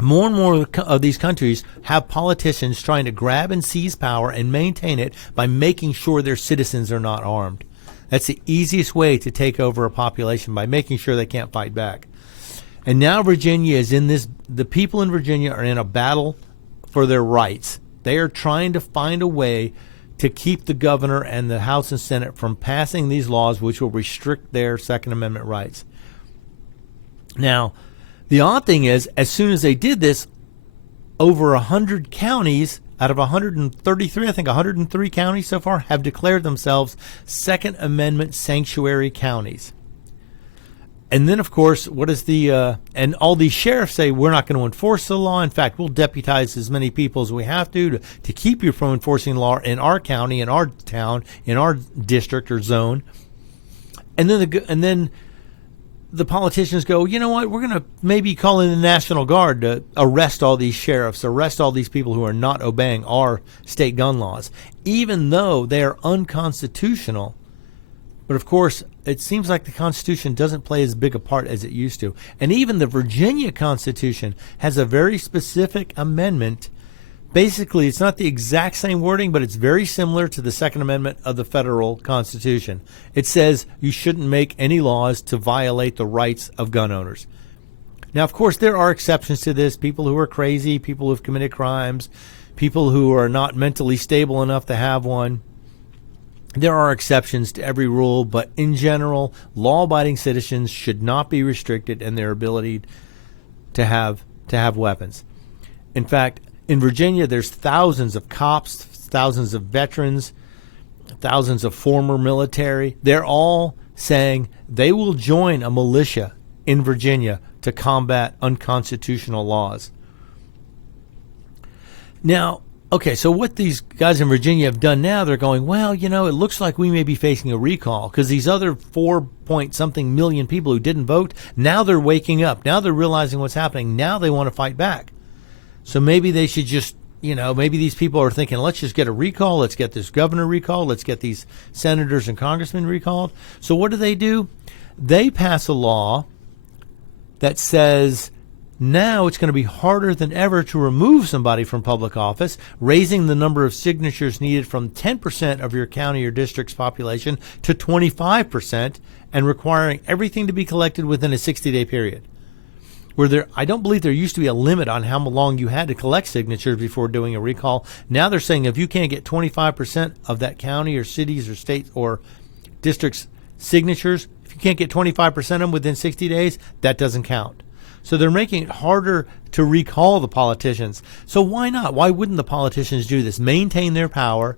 More and more of these countries have politicians trying to grab and seize power and maintain it by making sure their citizens are not armed. That's the easiest way to take over a population, by making sure they can't fight back. And now Virginia is in this, the people in Virginia are in a battle for their rights. They are trying to find a way to keep the governor and the House and Senate from passing these laws which will restrict their Second Amendment rights. Now, the odd thing is, as soon as they did this, over 100 counties out of 133, I think 103 counties so far, have declared themselves Second Amendment sanctuary counties. And then, of course, what is and all these sheriffs say, we're not going to enforce the law. In fact, we'll deputize as many people as we have to keep you from enforcing the law in our county, in our town, in our district or zone. And then the politicians go, you know what, we're going to maybe call in the National Guard to arrest all these sheriffs, arrest all these people who are not obeying our state gun laws, even though they are unconstitutional. But of course, it seems like the Constitution doesn't play as big a part as it used to. And even the Virginia Constitution has a very specific amendment. Basically, it's not the exact same wording, but it's very similar to the Second Amendment of the federal Constitution. It says you shouldn't make any laws to violate the rights of gun owners. Now, of course, there are exceptions to this. People who are crazy, people who have committed crimes, people who are not mentally stable enough to have one. There are exceptions to every rule, but in general, law-abiding citizens should not be restricted in their ability to have weapons. In fact, in Virginia, there's thousands of cops, thousands of veterans, thousands of former military. They're all saying they will join a militia in Virginia to combat unconstitutional laws. Now, okay, so what these guys in Virginia have done now, they're going, well, you know, it looks like we may be facing a recall because these other 4-point-something million people who didn't vote, now they're waking up. Now they're realizing what's happening. Now they want to fight back. So maybe they should just, you know, maybe these people are thinking, let's just get a recall. Let's get this governor recalled. Let's get these senators and congressmen recalled. So what do? They pass a law that says now it's going to be harder than ever to remove somebody from public office, raising the number of signatures needed from 10% of your county or district's population to 25%, and requiring everything to be collected within a 60-day period. I don't believe there used to be a limit on how long you had to collect signatures before doing a recall. Now they're saying if you can't get 25% of that county or cities or state or district's signatures, if you can't get 25% of them within 60 days, that doesn't count. So they're making it harder to recall the politicians. So why not? Why wouldn't the politicians do this? Maintain their power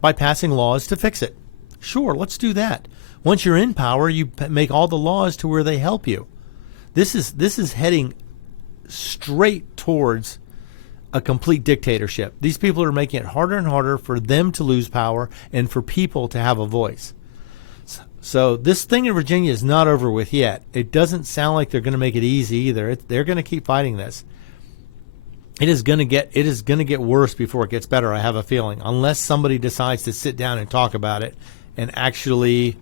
by passing laws to fix it. Sure, let's do that. Once you're in power, you make all the laws to where they help you. This is heading straight towards a complete dictatorship. These people are making it harder and harder for them to lose power and for people to have a voice. So this thing in Virginia is not over with yet. It doesn't sound like they're going to make it easy either. They're going to keep fighting this. It is going to get worse before it gets better, I have a feeling, unless somebody decides to sit down and talk about it and actually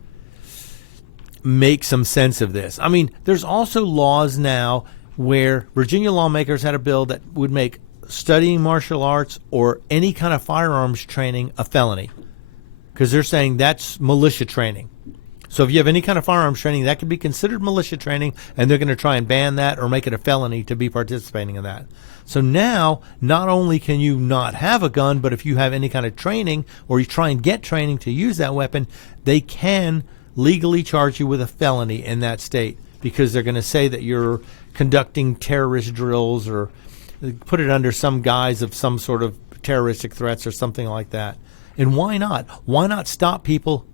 make some sense of this. I mean, there's also laws now where Virginia lawmakers had a bill that would make studying martial arts or any kind of firearms training a felony, because they're saying that's militia training. So if you have any kind of firearms training, that could be considered militia training, and they're going to try and ban that or make it a felony to be participating in that. So now, not only can you not have a gun, but if you have any kind of training or you try and get training to use that weapon, they can legally charge you with a felony in that state, because they're going to say that you're conducting terrorist drills or put it under some guise of some sort of terroristic threats or something like that. And why not? Why not stop people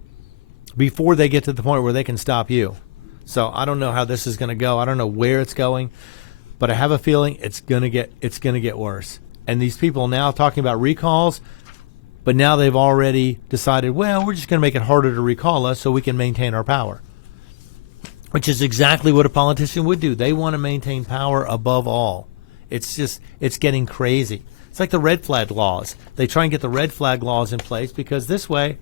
before they get to the point where they can stop you? So I don't know how this is going to go. I don't know where it's going, but I have a feeling it's going to get worse. And these people now talking about recalls, but now they've already decided, well, we're just going to make it harder to recall us so we can maintain our power, which is exactly what a politician would do. They want to maintain power above all. It's getting crazy. It's like the red flag laws. They try and get the red flag laws in place because this way,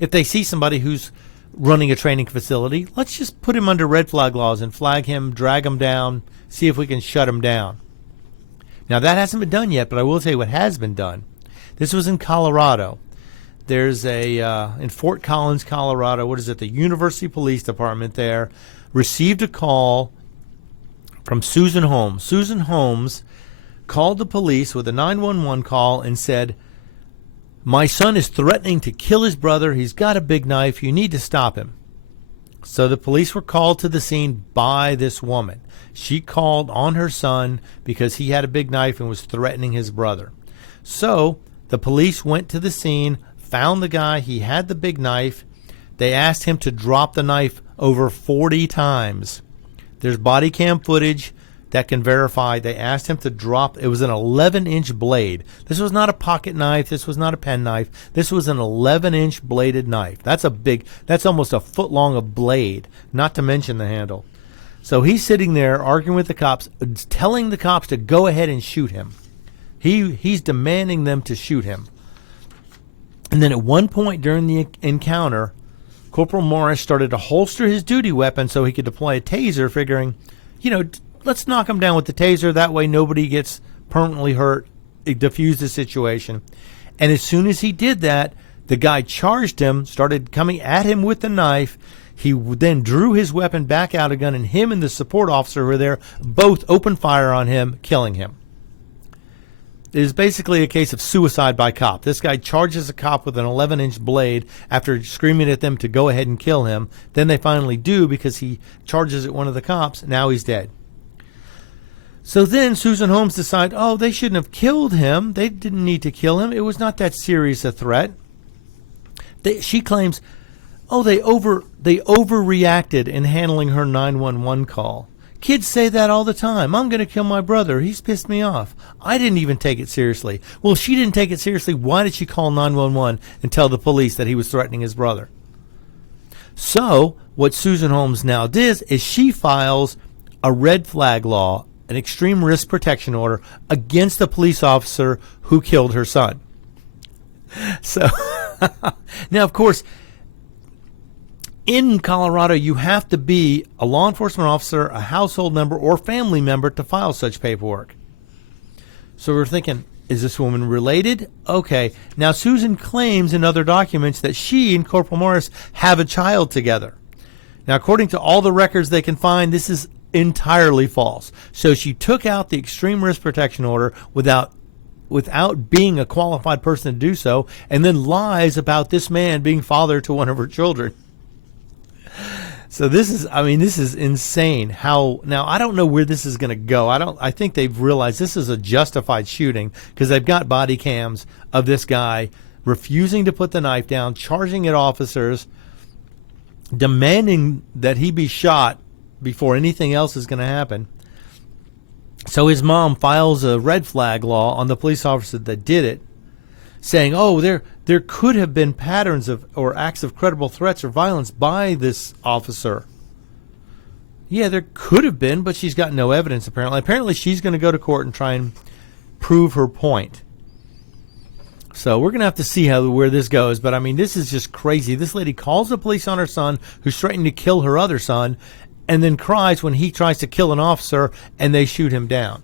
if they see somebody who's running a training facility, let's just put him under red flag laws and flag him, drag him down, see if we can shut him down. Now, that hasn't been done yet, but I will tell you what has been done. This was in Colorado. There's in Fort Collins, Colorado, the University Police Department there received a call from Susan Holmes. Susan Holmes called the police with a 911 call and said, "My son is threatening to kill his brother. He's got a big knife. You need to stop him." So the police were called to the scene by this woman. She called on her son because he had a big knife and was threatening his brother. So the police went to the scene, found the guy. He had the big knife. They asked him to drop the knife over 40 times. There's body cam footage that can verify. They asked him to drop. It was an 11-inch blade. This was not a pocket knife. This was not a pen knife. This was an 11-inch bladed knife. That's almost a foot long of blade, not to mention the handle. So he's sitting there arguing with the cops, telling the cops to go ahead and shoot him. He's demanding them to shoot him. And then at one point during the encounter, Corporal Morris started to holster his duty weapon so he could deploy a taser, figuring, let's knock him down with the taser. That way nobody gets permanently hurt. It diffused the situation. And as soon as he did that, the guy charged him, started coming at him with the knife. He then drew his weapon back out again, and him and the support officer who were there both opened fire on him, killing him. It is basically a case of suicide by cop. This guy charges a cop with an 11-inch blade after screaming at them to go ahead and kill him. Then they finally do because he charges at one of the cops. Now he's dead. So then Susan Holmes decided, they shouldn't have killed him. They didn't need to kill him. It was not that serious a threat. She claims, oh, they overreacted in handling her 911 call. Kids say that all the time. I'm going to kill my brother. He's pissed me off. I didn't even take it seriously. Well, if she didn't take it seriously, why did she call 911 and tell the police that he was threatening his brother? So what Susan Holmes now does is she files a red flag law, an extreme risk protection order against the police officer who killed her son. So now, of course, in Colorado, you have to be a law enforcement officer, a household member, or family member to file such paperwork. So we're thinking, is this woman related? Okay. Now, Susan claims in other documents that she and Corporal Morris have a child together. Now, according to all the records they can find, this is entirely false. So she took out the extreme risk protection order without being a qualified person to do so, and then lies about this man being father to one of her children. So this is insane. Now I don't know where this is going to go. I think they've realized this is a justified shooting because they've got body cams of this guy refusing to put the knife down, charging at officers, demanding that he be shot before anything else is going to happen. So his mom files a red flag law on the police officer that did it, saying, oh, there could have been patterns of or acts of credible threats or violence by this officer. Yeah, there could have been, but she's got no evidence apparently. Apparently she's going to go to court and try and prove her point. So we're going to have to see where this goes. But, I mean, this is just crazy. This lady calls the police on her son who's threatening to kill her other son and then cries when he tries to kill an officer and they shoot him down.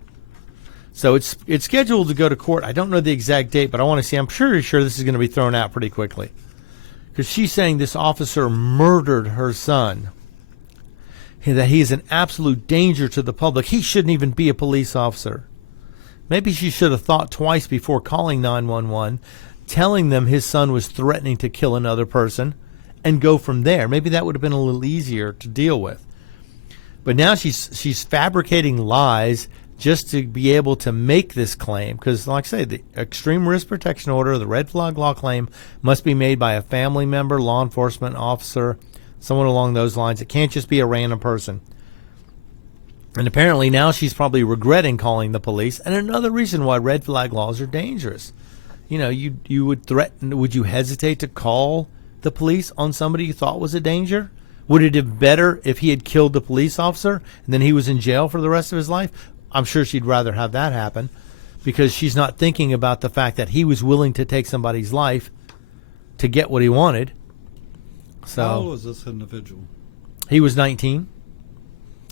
So it's scheduled to go to court. I don't know the exact date, but I want to see. I'm pretty sure this is going to be thrown out pretty quickly. Because she's saying this officer murdered her son. That he is an absolute danger to the public. He shouldn't even be a police officer. Maybe she should have thought twice before calling 911, telling them his son was threatening to kill another person, and go from there. Maybe that would have been a little easier to deal with. But now she's fabricating lies just to be able to make this claim, because, like I say, the extreme risk protection order, the red flag law claim, must be made by a family member, law enforcement officer, someone along those lines. It can't just be a random person. And apparently now she's probably regretting calling the police. And another reason why red flag laws are dangerous. You know, you would threaten, would you hesitate to call the police on somebody you thought was a danger? Would it have been better if he had killed the police officer and then he was in jail for the rest of his life? I'm sure she'd rather have that happen because she's not thinking about the fact that he was willing to take somebody's life to get what he wanted. So, how old was this individual? He was 19.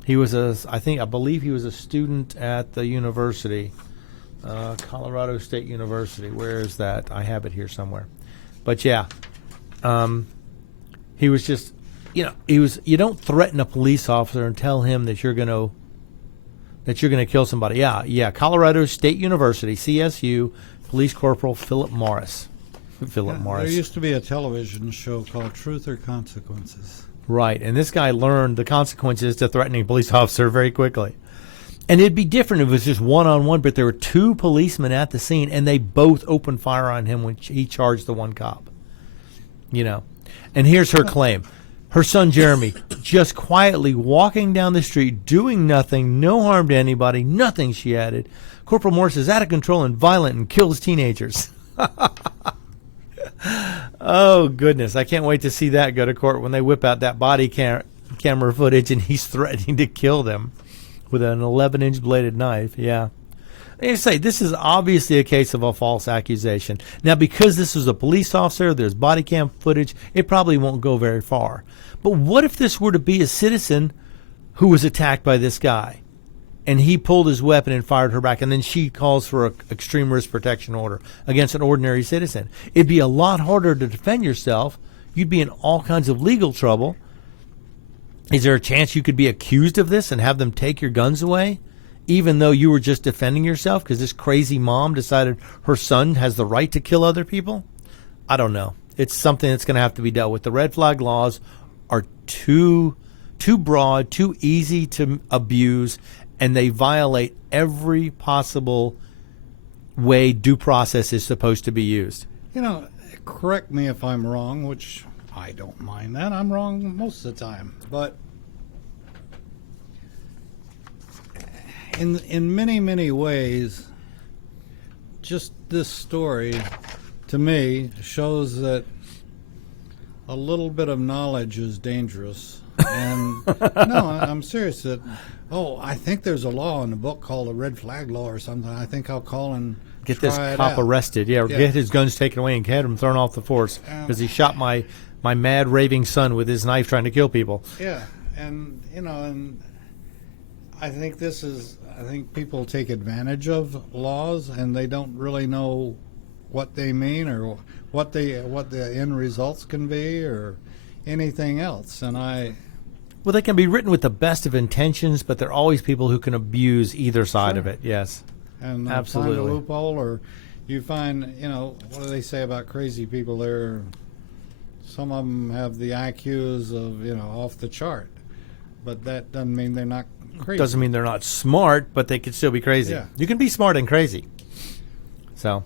He was I believe he was a student at the university, Colorado State University. Where is that? I have it here somewhere. But yeah, he was just, you don't threaten a police officer and tell him that you're going to kill somebody. Yeah. Colorado State University, CSU, Police Corporal Philip Morris. There used to be a television show called Truth or Consequences. Right, and this guy learned the consequences to threatening a police officer very quickly. And it'd be different if it was just one-on-one, but there were two policemen at the scene, and they both opened fire on him when he charged the one cop. And here's her claim. Her son, Jeremy, just quietly walking down the street, doing nothing, no harm to anybody, nothing, she added. Corporal Morris is out of control and violent and kills teenagers. Oh, goodness. I can't wait to see that go to court when they whip out that body camera footage and he's threatening to kill them with an 11-inch bladed knife. Yeah. Like I say, this is obviously a case of a false accusation. Now, because this was a police officer, there's body cam footage, it probably won't go very far. But what if this were to be a citizen who was attacked by this guy? And he pulled his weapon and fired her back, and then she calls for an extreme risk protection order against an ordinary citizen. It'd be a lot harder to defend yourself. You'd be in all kinds of legal trouble. Is there a chance you could be accused of this and have them take your guns away, even though you were just defending yourself because this crazy mom decided her son has the right to kill other people? I don't know. It's something that's going to have to be dealt with. The red flag laws are too broad, too easy to abuse, and they violate every possible way due process is supposed to be used. correct me if I'm wrong, which I don't mind that. I'm wrong most of the time. But in many, many ways, just this story, to me, shows that a little bit of knowledge is dangerous. And no, I'm serious. That I think there's a law in the book called the red flag law or something. I think I'll call and Get this try it cop out. arrested. Yeah, or Yeah. get his guns taken away and get him thrown off the force because he shot my mad raving son with his knife trying to kill people. Yeah, and and I think I think people take advantage of laws and they don't really know what they mean or what the end results can be or anything else. And Well, they can be written with the best of intentions, but there are always people who can abuse either side Sure. of it. Yes. find Absolutely. a loophole, or you find what do they say about crazy people? Some of them have the IQs of off the chart, but that doesn't mean they're not crazy. Doesn't mean they're not smart, but they could still be crazy. Yeah. You can be smart and crazy. So,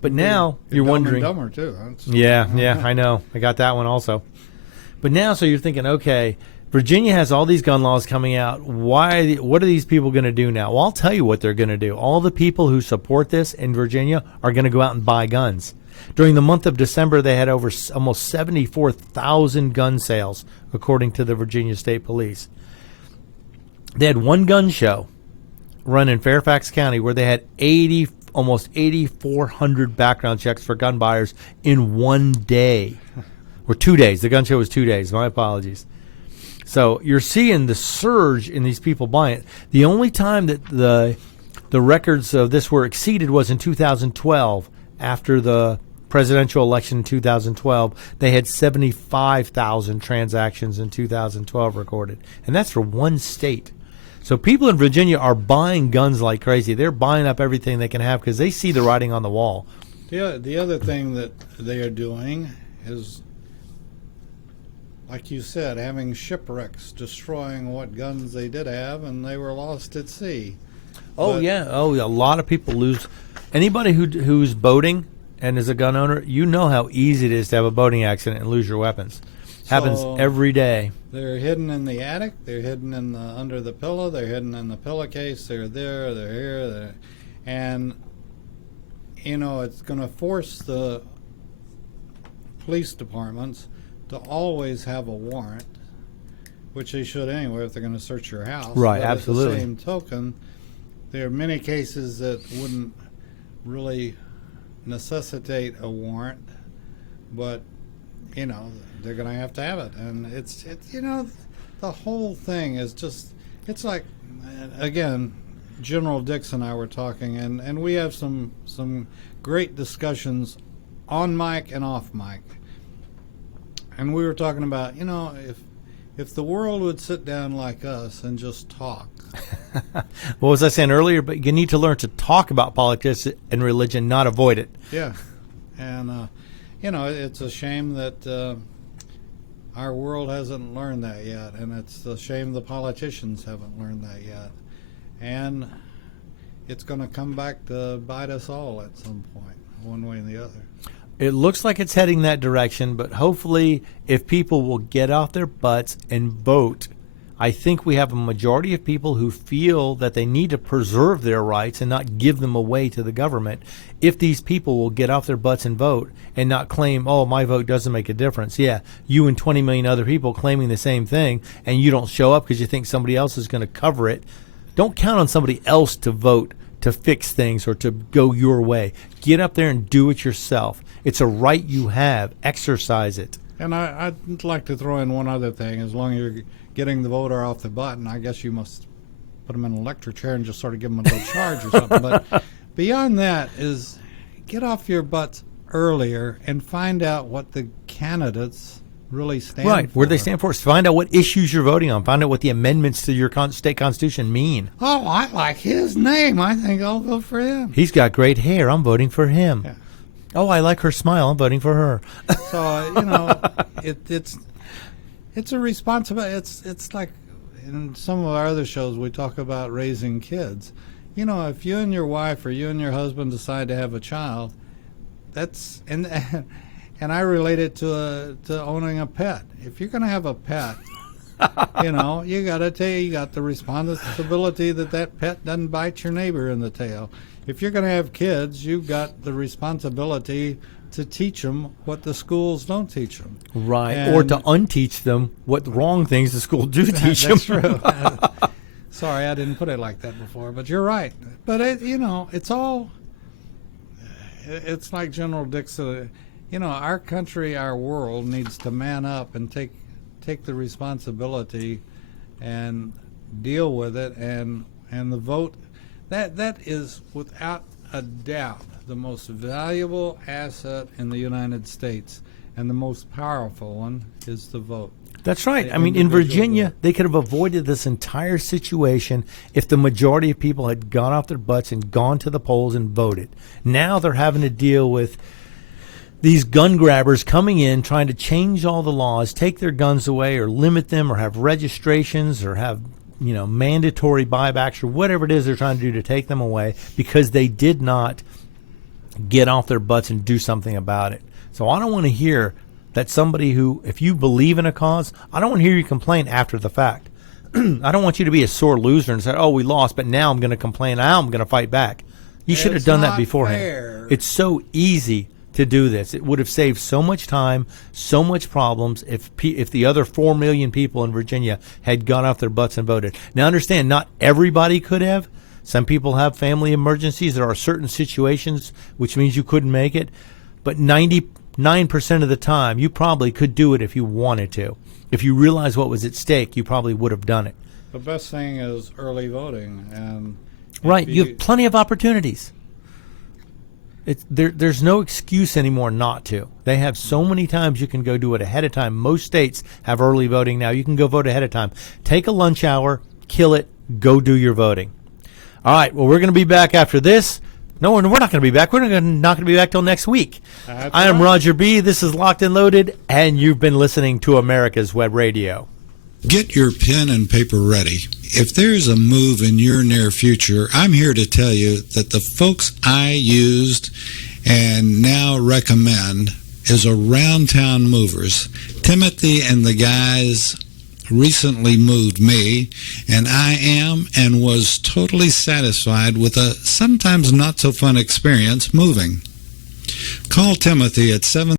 but now They're you're dumb and wondering. dumber too. That's- Yeah, I know. I got that one also. But now, so you're thinking, okay, Virginia has all these gun laws coming out. What are these people going to do now? Well, I'll tell you what they're going to do. All the people who support this in Virginia are going to go out and buy guns. During the month of December, they had over almost 74,000 gun sales, according to the Virginia State Police. They had one gun show run in Fairfax County where they had almost 8,400 background checks for gun buyers in one day. Or 2 days. The gun show was 2 days. My apologies. So you're seeing the surge in these people buying it. The only time that the records of this were exceeded was in 2012. After the presidential election in 2012, they had 75,000 transactions in 2012 recorded. And that's for one state. So people in Virginia are buying guns like crazy. They're buying up everything they can have because they see the writing on the wall. The other thing that they are doing is, like you said, having shipwrecks, destroying what guns they did have, and they were lost at sea. Oh, But- yeah. Oh, a lot of people lose. Anybody who's boating and is a gun owner, you know how easy it is to have a boating accident and lose your weapons. Happens So- every day. They're hidden in the attic. They're hidden under the pillow. They're hidden in the pillowcase. They're there. They're here. And it's going to force the police departments to always have a warrant, which they should anyway if they're going to search your house. Right, But absolutely. At the same token, there are many cases that wouldn't really necessitate a warrant, but they're going to have it, and it's the whole thing is just, it's like, again, General Dix and I were talking, and we have some great discussions on mic and off mic, and we were talking about if the world would sit down like us and just talk. What was I saying earlier? But you need to learn to talk about politics and religion, not avoid it. Yeah, and it's a shame that our world hasn't learned that yet, and it's a shame the politicians haven't learned that yet, and it's going to come back to bite us all at some point, one way or the other. It looks like it's heading that direction, but hopefully if people will get off their butts and vote, I think we have a majority of people who feel that they need to preserve their rights and not give them away to the government. If these people will get off their butts and vote and not claim, oh, my vote doesn't make a difference. Yeah, you and 20 million other people claiming the same thing, and you don't show up because you think somebody else is going to cover it. Don't count on somebody else to vote to fix things or to go your way. Get up there and do it yourself. It's a right you have. Exercise it. And I'd like to throw in one other thing. As long as you're getting the voter off the button, I guess you must put them in an electric chair and just sort of give them a little charge or something. But beyond that is get off your butts earlier and find out what the candidates really stand for. Right, where they stand for. Find out what issues you're voting on. Find out what the amendments to your state constitution mean. Oh, I like his name. I think I'll vote for him. He's got great hair. I'm voting for him. Yeah. Oh, I like her smile. I'm voting for her. So it's a responsibility. It's like in some of our other shows we talk about raising kids. If you and your wife or you and your husband decide to have a child, that's and and I relate it to owning a pet. If you're going to have a pet, you know, you got the responsibility that pet doesn't bite your neighbor in the tail. If you're going to have kids, you've got the responsibility to teach them what the schools don't teach them. Right, And or to unteach them what wrong things the school do teach them. That's true. Sorry, I didn't put it like that before, but you're right. But it's like General Dixon. Our country, our world needs to man up and take the responsibility and deal with it. And the vote, that is without a doubt the most valuable asset in the United States, and the most powerful one is the vote. That's right. The I mean, in individual Virginia, vote. they could have avoided this entire situation if the majority of people had gone off their butts and gone to the polls and voted. Now they're having to deal with these gun grabbers coming in, trying to change all the laws, take their guns away or limit them or have registrations or have, mandatory buybacks or whatever it is they're trying to do to take them away because they did not get off their butts and do something about it. So I don't want to hear that somebody who, if you believe in a cause, I don't want to hear you complain after the fact. I don't want you to be a sore loser and say, oh, we lost, but now I'm going to complain. Now I'm going to fight back. You should have It's done that not beforehand. fair. It's so easy to do this. It would have saved so much time, so much problems if the other 4 million people in Virginia had gone off their butts and voted. Now understand, not everybody could have. Some people have family emergencies. There are certain situations which means you couldn't make it. But 99% of the time, you probably could do it if you wanted to. If you realized what was at stake, you probably would have done it. The best thing is early voting, and Right. if You have plenty of opportunities. There's no excuse anymore not to. They have so many times you can go do it ahead of time. Most states have early voting now. You can go vote ahead of time. Take a lunch hour, kill it, go do your voting. All right, well, we're going to be back after this. No, we're not going to be back. We're not going to be back till next week. That's I am right. Roger B. This is Locked and Loaded, and you've been listening to America's Web Radio. Get your pen and paper ready. If there's a move in your near future, I'm here to tell you that the folks I used and now recommend is Around Town Movers. Timothy and the guys recently moved me, and I am and was totally satisfied with a sometimes not so fun experience moving. Call Timothy at 7